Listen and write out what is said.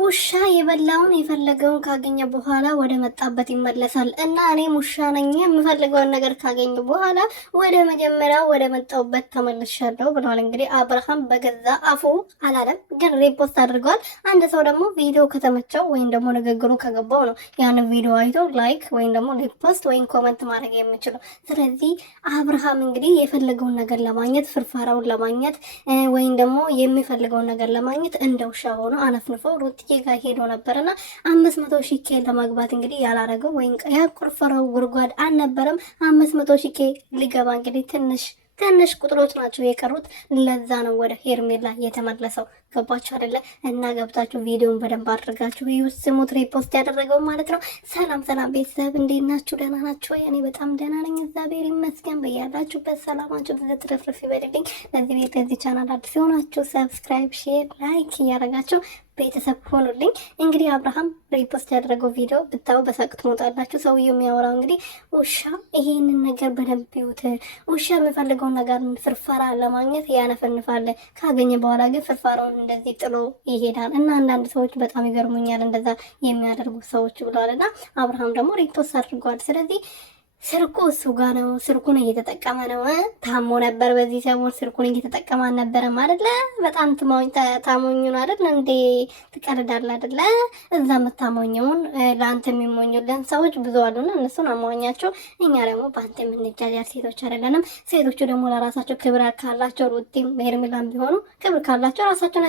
ውሻ የበላውን የፈለገውን ካገኘ በኋላ ወደ መጣበት ይመለሳል እና እኔም ውሻ ነኝ የምፈልገውን ነገር ካገኘ በኋላ ወደ መጀመሪያው ወደ መጣውበት ተመልሻለሁ ብለዋል። እንግዲህ አብርሃም በገዛ አፉ አላለም፣ ግን ሪፖስት አድርገዋል። አንድ ሰው ደግሞ ቪዲዮ ከተመቸው ወይም ደግሞ ንግግሩ ከገባው ነው ያንን ቪዲዮ አይቶ ላይክ ወይም ደግሞ ሪፖስት ወይም ኮመንት ማድረግ የሚችለው። ስለዚህ አብርሃም እንግዲህ የፈለገውን ነገር ለማግኘት ፍርፋራውን ለማግኘት ወይም ደግሞ የሚፈልገውን ነገር ለማግኘት እንደ ውሻ ሆኖ አነፍንፎ ሩትዬ ጋር ሄዶ ነበርና 500,000 ኬ ለማግባት እንግዲህ ያላረገው ወይም ያቆፈረው ጉድጓድ አልነበረም። 500,000 ኬ ሊገባ እንግዲህ ትንሽ ቁጥሮች ናቸው የቀሩት። ለዛ ነው ወደ ሄርሜላ የተመለሰው። ገባችሁ አይደለ? እና ገብታችሁ ቪዲዮን በደንብ አድርጋችሁ ስሙት፣ ሪፖስት ያደረገው ማለት ነው። ሰላም ቤተሰብ እንዴት ናችሁ? ደህና ናችሁ? እኔ በጣም ደህና ነኝ፣ እግዚአብሔር ይመስገን። በያላችሁበት ሰላማችሁ ትረፍረፍ ይበልልኝ። ለዚህ ቤት ለዚህ ቻናል አዲስ የሆናችሁ ሰብስክራይብ፣ ሼር፣ ላይክ እያደረጋችሁ ቤተሰብ ሆኑልኝ። እንግዲህ አብርሃም ሪፖስት ያደረገው ቪዲዮ ብታው በሳቅት ሞታላችሁ። ሰውየው የሚያወራው እንግዲህ ውሻ ይሄንን ነገር በደንብ ይዩት። ውሻ የሚፈልገውን ነገር ፍርፋራ ለማግኘት ያነፈንፋል። ካገኘ በኋላ ግን ፍርፋራውን እንደዚህ ጥሎ ይሄዳል። እና አንዳንድ ሰዎች በጣም ይገርሙኛል እንደዛ የሚያደርጉ ሰዎች ብለዋል። እና አብርሃም ደግሞ ሪፖስት አድርጓል። ስለዚህ ስልኩ እሱ ጋር ነው። ስልኩን እየተጠቀመ ነው። ታሞ ነበር በዚህ ሰሞን ስልኩን እየተጠቀመ ነበር ማለት በጣም ታሞኙ ነው አይደል እንዴ? ትቀልዳለህ አይደለ? እዛ የምታሞኘውን ለአንተ የሚሞኙልን ሰዎች ብዙ አሉና እነሱን አሟኛቸው። እኛ ደግሞ በአንተ የምንጃጃል ሴቶች አይደለንም። ሴቶቹ ደግሞ ለራሳቸው ክብር ካላቸው ሩቲም ሄርሜላም ቢሆኑ ክብር ካላቸው ራሳቸውን